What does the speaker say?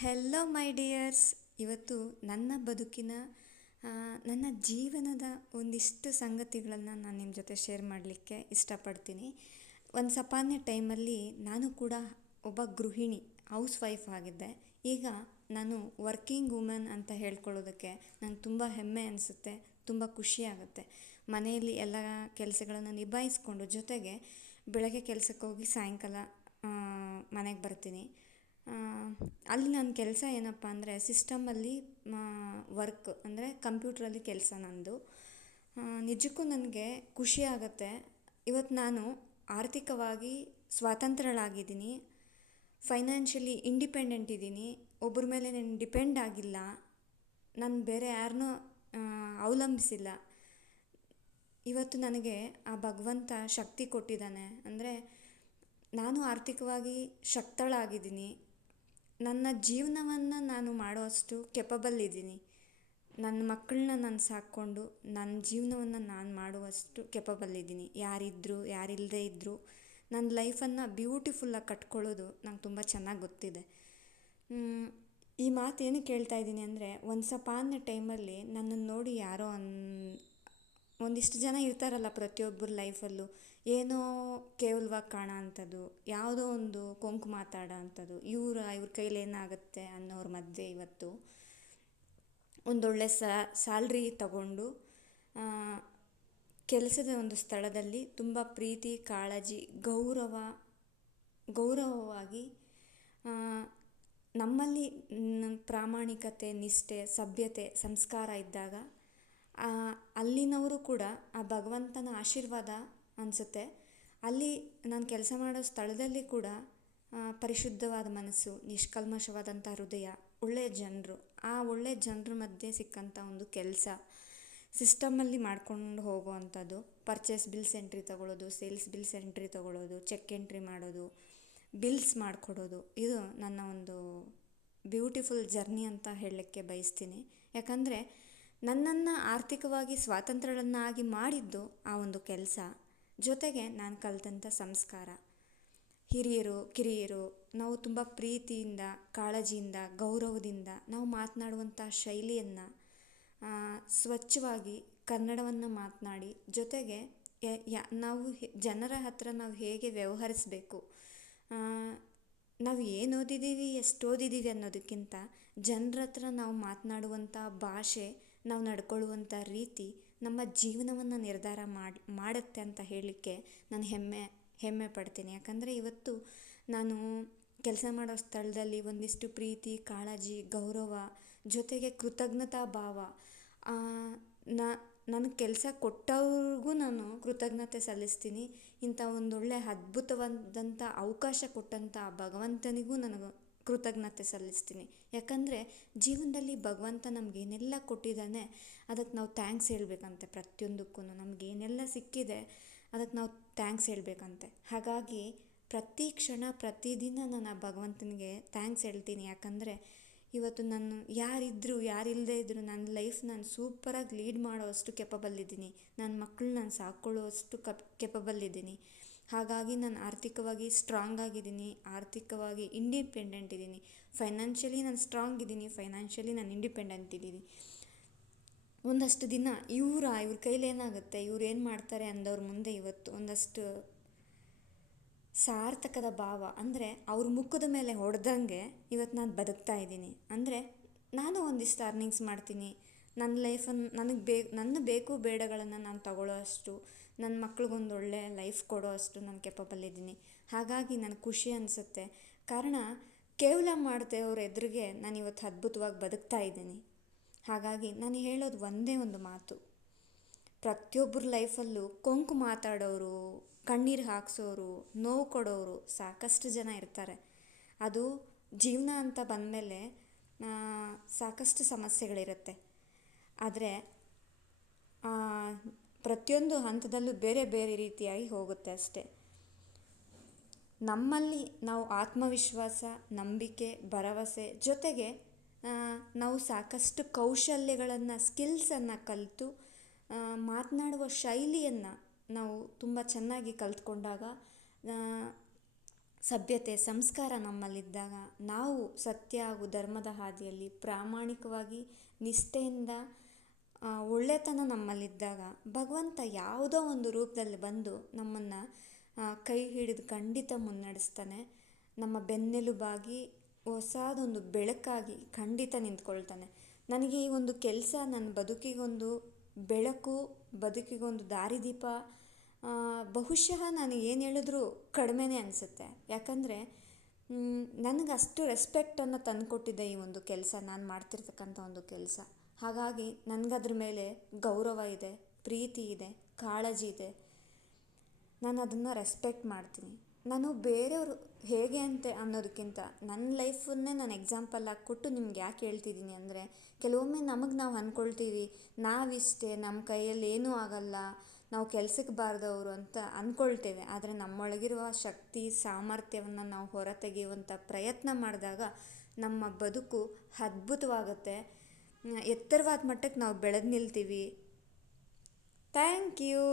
Hello ಮೈ dears ಇವತ್ತು ನನ್ನ ಬದುಕಿನ ನನ್ನ ಜೀವನದ ಒಂದಿಷ್ಟು ಸಂಗತಿಗಳನ್ನು ನಾನು ನಿಮ್ಮ ಜೊತೆ ಶೇರ್ ಮಾಡಲಿಕ್ಕೆ ಇಷ್ಟಪಡ್ತೀನಿ. ಒಂದು ಸಪಾನ್ಯ ಟೈಮಲ್ಲಿ ನಾನು ಕೂಡ ಒಬ್ಬ ಗೃಹಿಣಿ ಹೌಸ್ ವೈಫ್ ಆಗಿದ್ದೆ. ಈಗ ನಾನು ವರ್ಕಿಂಗ್ ವುಮೆನ್ ಅಂತ ಹೇಳ್ಕೊಳ್ಳೋದಕ್ಕೆ ನಂಗೆ ತುಂಬ ಹೆಮ್ಮೆ ಅನಿಸುತ್ತೆ, ತುಂಬ ಖುಷಿ ಆಗುತ್ತೆ. ಮನೆಯಲ್ಲಿ ಎಲ್ಲ ಕೆಲಸಗಳನ್ನು ನಿಭಾಯಿಸ್ಕೊಂಡು ಜೊತೆಗೆ ಬೆಳಗ್ಗೆ ಕೆಲಸಕ್ಕೆ ಹೋಗಿ ಸಾಯಂಕಾಲ ಮನೆಗೆ ಬರ್ತೀನಿ. ಅಲ್ಲಿ ನನ್ನ ಕೆಲಸ ಏನಪ್ಪ ಅಂದರೆ ಸಿಸ್ಟಮಲ್ಲಿ ವರ್ಕ್ ಅಂದರೆ ಕಂಪ್ಯೂಟ್ರಲ್ಲಿ ಕೆಲಸ ನನ್ನದು ನಿಜಕ್ಕೂ ನನಗೆ ಖುಷಿ ಆಗುತ್ತೆ. ಇವತ್ತು ನಾನು ಆರ್ಥಿಕವಾಗಿ ಸ್ವಾತಂತ್ರ್ಯಳಾಗಿದ್ದೀನಿ. ಫೈನಾನ್ಷಿಯಲಿ ಇಂಡಿಪೆಂಡೆಂಟ್ ಇದ್ದೀನಿ. ಒಬ್ಬರ ಮೇಲೆ ನಾನು ಡಿಪೆಂಡ್ ಆಗಿಲ್ಲ. ನಾನು ಬೇರೆ ಯಾರನ್ನೂ ಅವಲಂಬಿಸಿಲ್ಲ. ಇವತ್ತು ನನಗೆ ಆ ಭಗವಂತ ಶಕ್ತಿ ಕೊಟ್ಟಿದ್ದಾನೆ. ಅಂದರೆ ನಾನು ಆರ್ಥಿಕವಾಗಿ ಶಕ್ತಳಾಗಿದ್ದೀನಿ. ನನ್ನ ಜೀವನವನ್ನು ನಾನು ಮಾಡುವಷ್ಟು ಕೆಪಬಲ್ ಇದ್ದೀನಿ. ನನ್ನ ಮಕ್ಕಳನ್ನ ನಾನು ಸಾಕ್ಕೊಂಡು ನನ್ನ ಜೀವನವನ್ನು ನಾನು ಮಾಡುವಷ್ಟು ಕೆಪಬಲ್ ಇದ್ದೀನಿ. ಯಾರಿದ್ದರೂ ಯಾರಿಲ್ಲದೇ ಇದ್ದರೂ ನನ್ನ ಲೈಫನ್ನು ಬ್ಯೂಟಿಫುಲ್ಲಾಗಿ ಕಟ್ಕೊಳ್ಳೋದು ನಂಗೆ ತುಂಬ ಚೆನ್ನಾಗಿ ಗೊತ್ತಿದೆ. ಈ ಮಾತು ಏನಕ್ಕೆ ಹೇಳ್ತಾ ಇದ್ದೀನಿ ಅಂದರೆ ಒಂದು ಸಪಾನ ಟೈಮಲ್ಲಿ ನನ್ನನ್ನು ನೋಡಿ ಯಾರೋ ಅನ್ ಒಂದಿಷ್ಟು ಜನ ಇರ್ತಾರಲ್ಲ ಪ್ರತಿಯೊಬ್ಬರ ಲೈಫಲ್ಲೂ. ಏನೋ ಕೇವಲವಾಗಿ ಕಾಣೋ ಅಂಥದ್ದು ಯಾವುದೋ ಒಂದು ಕೊಂಕು ಮಾತಾಡೋ ಅಂಥದ್ದು ಇವ್ರ ಇವ್ರ ಕೈಲಿ ಏನಾಗುತ್ತೆ ಅನ್ನೋರ ಮಧ್ಯೆ ಇವತ್ತು ಒಂದೊಳ್ಳೆ ಸ್ಯಾಲ್ರಿ ತಗೊಂಡು ಕೆಲಸದ ಒಂದು ಸ್ಥಳದಲ್ಲಿ ತುಂಬ ಪ್ರೀತಿ, ಕಾಳಜಿ, ಗೌರವ, ಗೌರವವಾಗಿ ನಮ್ಮಲ್ಲಿ ಪ್ರಾಮಾಣಿಕತೆ, ನಿಷ್ಠೆ, ಸಭ್ಯತೆ, ಸಂಸ್ಕಾರ ಇದ್ದಾಗ ಅಲ್ಲಿನವರು ಕೂಡ ಆ ಭಗವಂತನ ಆಶೀರ್ವಾದ ಅನಿಸುತ್ತೆ. ಅಲ್ಲಿ ನಾನು ಕೆಲಸ ಮಾಡೋ ಸ್ಥಳದಲ್ಲಿ ಕೂಡ ಪರಿಶುದ್ಧವಾದ ಮನಸ್ಸು ನಿಷ್ಕಲ್ಮಶವಾದಂಥ ಹೃದಯ ಒಳ್ಳೆಯ ಜನರು, ಆ ಒಳ್ಳೆಯ ಜನರ ಮಧ್ಯೆ ಸಿಕ್ಕಂಥ ಒಂದು ಕೆಲಸ ಸಿಸ್ಟಮಲ್ಲಿ ಮಾಡ್ಕೊಂಡು ಹೋಗುವಂಥದ್ದು ಪರ್ಚೇಸ್ ಬಿಲ್ಸ್ ಎಂಟ್ರಿ ತೊಗೊಳ್ಳೋದು ಸೇಲ್ಸ್ ಬಿಲ್ಸ್ ಎಂಟ್ರಿ ತೊಗೊಳ್ಳೋದು ಚೆಕ್ ಎಂಟ್ರಿ ಮಾಡೋದು ಬಿಲ್ಸ್ ಮಾಡಿಕೊಡೋದು. ಇದು ನನ್ನ ಒಂದು ಬ್ಯೂಟಿಫುಲ್ ಜರ್ನಿ ಅಂತ ಹೇಳಲಿಕ್ಕೆ ಬಯಸ್ತೀನಿ. ಯಾಕಂದರೆ ನನ್ನನ್ನು ಆರ್ಥಿಕವಾಗಿ ಸ್ವಾತಂತ್ರ್ಯಳನ್ನಾಗಿ ಮಾಡಿದ್ದು ಆ ಒಂದು ಕೆಲಸ. ಜೊತೆಗೆ ನಾನು ಕಲಿತಂಥ ಸಂಸ್ಕಾರ. ಹಿರಿಯರು, ಕಿರಿಯರು, ನಾವು ತುಂಬ ಪ್ರೀತಿಯಿಂದ, ಕಾಳಜಿಯಿಂದ, ಗೌರವದಿಂದ ನಾವು ಮಾತನಾಡುವಂಥ ಶೈಲಿಯನ್ನು ಸ್ವಚ್ಛವಾಗಿ ಕನ್ನಡವನ್ನು ಮಾತನಾಡಿ ಜೊತೆಗೆ ನಾವು ಜನರ ಹತ್ತಿರ ನಾವು ಹೇಗೆ ವ್ಯವಹರಿಸಬೇಕು ನಾವು ಏನು ಓದಿದ್ದೀವಿ ಎಷ್ಟು ಓದಿದ್ದೀವಿ ಅನ್ನೋದಕ್ಕಿಂತ ಜನರ ಹತ್ರ ನಾವು ಮಾತನಾಡುವಂಥ ಭಾಷೆ ನಾವು ನಡ್ಕೊಳ್ಳುವಂಥ ರೀತಿ ನಮ್ಮ ಜೀವನವನ್ನು ನಿರ್ಧಾರ ಮಾಡಿ, ಮಾಡುತ್ತೆ ಅಂತ ಹೇಳಲಿಕ್ಕೆ ನಾನು ಹೆಮ್ಮೆ ಹೆಮ್ಮೆ ಪಡ್ತೀನಿ. ಯಾಕಂದರೆ ಇವತ್ತು ನಾನು ಕೆಲಸ ಮಾಡೋ ಸ್ಥಳದಲ್ಲಿ ಒಂದಿಷ್ಟು ಪ್ರೀತಿ, ಕಾಳಜಿ, ಗೌರವ ಜೊತೆಗೆ ಕೃತಜ್ಞತಾ ಭಾವ ನನಗೆ ಕೆಲಸ ಕೊಟ್ಟವ್ರಿಗೂ ನಾನು ಕೃತಜ್ಞತೆ ಸಲ್ಲಿಸ್ತೀನಿ. ಇಂಥ ಒಂದೊಳ್ಳೆ ಅದ್ಭುತವಾದಂಥ ಅವಕಾಶ ಕೊಟ್ಟಂಥ ಭಗವಂತನಿಗೂ ನನಗೆ ಕೃತಜ್ಞತೆ ಸಲ್ಲಿಸ್ತೀನಿ. ಯಾಕಂದರೆ ಜೀವನದಲ್ಲಿ ಭಗವಂತ ನಮಗೇನೆಲ್ಲ ಕೊಟ್ಟಿದ್ದಾನೆ, ಅದಕ್ಕೆ ನಾವು ಥ್ಯಾಂಕ್ಸ್ ಹೇಳಬೇಕಂತೆ ಪ್ರತಿಯೊಂದಕ್ಕೂ. ನಮಗೇನೆಲ್ಲ ಸಿಕ್ಕಿದೆ, ಅದಕ್ಕೆ ನಾವು ಥ್ಯಾಂಕ್ಸ್ ಹೇಳಬೇಕಂತೆ. ಹಾಗಾಗಿ ಪ್ರತಿ ಕ್ಷಣ, ಪ್ರತಿದಿನ ನಾನು ಆ ಭಗವಂತನಿಗೆ ಥ್ಯಾಂಕ್ಸ್ ಹೇಳ್ತೀನಿ. ಯಾಕಂದರೆ ಇವತ್ತು ನಾನು ಯಾರಿದ್ದರೂ ಯಾರಿಲ್ಲದೇ ಇದ್ದರೂ ನನ್ನ ಲೈಫ್ ನಾನು ಸೂಪರಾಗಿ ಲೀಡ್ ಮಾಡೋ ಅಷ್ಟು ಕೆಪಬಲ್ ಇದ್ದೀನಿ. ನನ್ನ ಮಕ್ಕಳು ನಾನು ಸಾಕ್ಕೊಳ್ಳೋವಷ್ಟು ಕಪ್ ಕೆಪಬಲ್ ಇದ್ದೀನಿ. ಹಾಗಾಗಿ ನಾನು ಆರ್ಥಿಕವಾಗಿ ಸ್ಟ್ರಾಂಗ್ ಆಗಿದ್ದೀನಿ, ಆರ್ಥಿಕವಾಗಿ ಇಂಡಿಪೆಂಡೆಂಟ್ ಇದ್ದೀನಿ. ಫೈನಾನ್ಷಿಯಲಿ ನಾನು ಸ್ಟ್ರಾಂಗ್ ಇದ್ದೀನಿ ಫೈನಾನ್ಷಿಯಲಿ ನಾನು ಇಂಡಿಪೆಂಡೆಂಟ್ ಇದ್ದೀನಿ. ಒಂದಷ್ಟು ದಿನ ಇವರ, ಇವ್ರ ಕೈಲಿ ಏನಾಗುತ್ತೆ, ಇವ್ರು ಏನು ಮಾಡ್ತಾರೆ ಅಂದವ್ರ ಮುಂದೆ ಇವತ್ತು ಒಂದಷ್ಟು ಸಾರ್ಥಕದ ಭಾವ. ಅಂದರೆ ಅವ್ರ ಮುಖದ ಮೇಲೆ ಹೊಡೆದಂಗೆ ಇವತ್ತು ನಾನು ಬದುಕ್ತಾ ಇದ್ದೀನಿ. ಅಂದರೆ ನಾನು ಒಂದಿಷ್ಟು ಅರ್ನಿಂಗ್ಸ್ ಮಾಡ್ತೀನಿ ನನ್ನ ಲೈಫನ್ನು ನನಗೆ ಬೇ, ನನ್ನ ಬೇಕು ಬೇಡಗಳನ್ನು ನಾನು ತಗೊಳ್ಳೋ ಅಷ್ಟು ನನ್ನ ಮಕ್ಳಿಗೊಂದು ಒಳ್ಳೆ ಲೈಫ್ ಕೊಡೋ ಅಷ್ಟು ನಾನು ಕೆಪಬಲ್ ಇದ್ದೀನಿ. ಹಾಗಾಗಿ ನನಗೆ ಖುಷಿ ಅನಿಸುತ್ತೆ. ಕಾರಣ, ಕೇವಲ ಮಾಡ್ತೆ ಅವ್ರ ಎದುರಿಗೆ ನಾನು ಇವತ್ತು ಅದ್ಭುತವಾಗಿ ಬದುಕ್ತಾ ಇದ್ದೀನಿ. ಹಾಗಾಗಿ ನಾನು ಹೇಳೋದು ಒಂದೇ ಒಂದು ಮಾತು. ಪ್ರತಿಯೊಬ್ಬರ ಲೈಫಲ್ಲೂ ಕೊಂಕು ಮಾತಾಡೋರು, ಕಣ್ಣೀರು ಹಾಕ್ಸೋರು, ನೋವು ಕೊಡೋರು ಸಾಕಷ್ಟು ಜನ ಇರ್ತಾರೆ. ಅದು ಜೀವನ ಅಂತ ಬಂದಮೇಲೆ ಸಾಕಷ್ಟು ಸಮಸ್ಯೆಗಳಿರುತ್ತೆ. ಆದರೆ ಪ್ರತಿಯೊಂದು ಹಂತದಲ್ಲೂ ಬೇರೆ ಬೇರೆ ರೀತಿಯಾಗಿ ಹೋಗುತ್ತೆ ಅಷ್ಟೆ. ನಮ್ಮಲ್ಲಿ ನಾವು ಆತ್ಮವಿಶ್ವಾಸ, ನಂಬಿಕೆ, ಭರವಸೆ ಜೊತೆಗೆ ನಾವು ಸಾಕಷ್ಟು ಕೌಶಲ್ಯಗಳನ್ನು ಸ್ಕಿಲ್ಸನ್ನು ಕಲಿತು ಮಾತನಾಡುವ ಶೈಲಿಯನ್ನು ನಾವು ತುಂಬ ಚೆನ್ನಾಗಿ ಕಲ್ತ್ಕೊಂಡಾಗ ಸಭ್ಯತೆ, ಸಂಸ್ಕಾರ ನಮ್ಮಲ್ಲಿದ್ದಾಗ, ನಾವು ಸತ್ಯ ಹಾಗೂ ಧರ್ಮದ ಹಾದಿಯಲ್ಲಿ ಪ್ರಾಮಾಣಿಕವಾಗಿ ನಿಷ್ಠೆಯಿಂದ ಒಳ್ಳೆತನ ನಮ್ಮಲ್ಲಿದ್ದಾಗ ಭಗವಂತ ಯಾವುದೋ ಒಂದು ರೂಪದಲ್ಲಿ ಬಂದು ನಮ್ಮನ್ನು ಕೈ ಹಿಡಿದು ಖಂಡಿತ ಮುನ್ನಡೆಸ್ತಾನೆ. ನಮ್ಮ ಬೆನ್ನೆಲುಬಾಗಿ, ಹೊಸದೊಂದು ಬೆಳಕಾಗಿ ಖಂಡಿತ ನಿಂತ್ಕೊಳ್ತಾನೆ. ನನಗೆ ಈ ಒಂದು ಕೆಲಸ, ನನ್ನ ಬದುಕಿಗೊಂದು ಬೆಳಕು, ಬದುಕಿಗೊಂದು ದಾರಿದೀಪ ಬಹುಶಃ ನಾನು ಏನು ಹೇಳಿದ್ರೂ ಕಡಿಮೆನೇ ಅನಿಸುತ್ತೆ. ಯಾಕಂದರೆ ನನಗೆ ಅಷ್ಟು ರೆಸ್ಪೆಕ್ಟನ್ನು ತಂದುಕೊಟ್ಟಿದೆ ಈ ಒಂದು ಕೆಲಸ, ನಾನು ಮಾಡ್ತಿರ್ತಕ್ಕಂಥ ಒಂದು ಕೆಲಸ. ಹಾಗಾಗಿ ನನಗದ್ರ ಮೇಲೆ ಗೌರವ ಇದೆ, ಪ್ರೀತಿ ಇದೆ, ಕಾಳಜಿ ಇದೆ. ನಾನು ಅದನ್ನು ರೆಸ್ಪೆಕ್ಟ್ ಮಾಡ್ತೀನಿ. ನಾನು ಬೇರೆಯವರು ಹೇಗೆ ಅಂತ ಅನ್ನೋದಕ್ಕಿಂತ ನನ್ನ ಲೈಫನ್ನೇ ನಾನು ಎಕ್ಸಾಂಪಲ್ ಆಗಿ ಕೊಟ್ಟು ನಿಮ್ಗೆ ಯಾಕೆ ಹೇಳ್ತಿದ್ದೀನಿ ಅಂದರೆ, ಕೆಲವೊಮ್ಮೆ ನಮಗೆ ನಾವು ಅಂದ್ಕೊಳ್ತೀವಿ ನಾವಿಷ್ಟೇ ನಮ್ಮ ಕೈಯಲ್ಲಿ ಏನೂ ಆಗಲ್ಲ, ನಾವು ಕೆಲ್ಸಕ್ಕೆ ಬಾರದವರು ಅಂತ ಅಂದ್ಕೊಳ್ತೇವೆ ಆದರೆ ನಮ್ಮೊಳಗಿರುವ ಶಕ್ತಿ, ಸಾಮರ್ಥ್ಯವನ್ನು ನಾವು ಹೊರ ತೆಗೆಯುವಂಥ ಪ್ರಯತ್ನ ಮಾಡಿದಾಗ ನಮ್ಮ ಬದುಕು ಅದ್ಭುತವಾಗುತ್ತೆ. ಎತ್ತರವಾದ ಮಟ್ಟಕ್ಕೆ ನಾವು ಬೆಳೆದು ನಿಲ್ತೀವಿ. Thank you